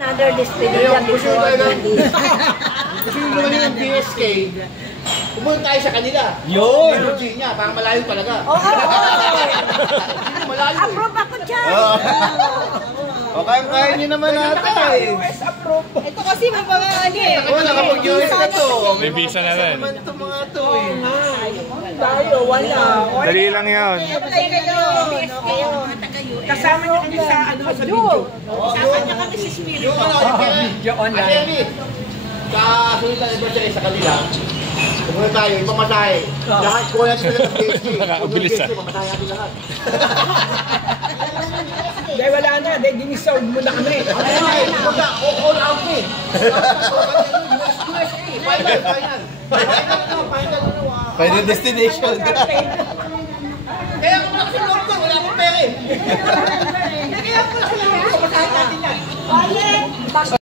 Another destination before hindi. Gusto nyo naman yung BSK, pumunta tayo sa kanila. Yun! Energy niya, parang malayo talaga. Oo! Malayo eh. Approve ako dyan! O kaya nyo naman natin eh. Ito kasi may mga ano eh. Oo, nakapag-US na to. May visa na rin. Naman ito mga to eh. Tayo, wala. Dali lang yun. Kasama niya kami sa ano sa video. Kasama niya kami sa spirit. Yung ano, Video online. sa sulit na anniversary sa kanila, pumunta tayo, ipamasahe. Lahat ko na sila ng BSK. Nakakabilis ah. Pamasahe natin lahat. Dahil wala na, dahil dinisolve mo na kami. All out eh. USA, final. Final destination. Kaya kung kasi loob ko, wala akong pera eh. Kaya kung kasi loob ko, pamasahe natin yan.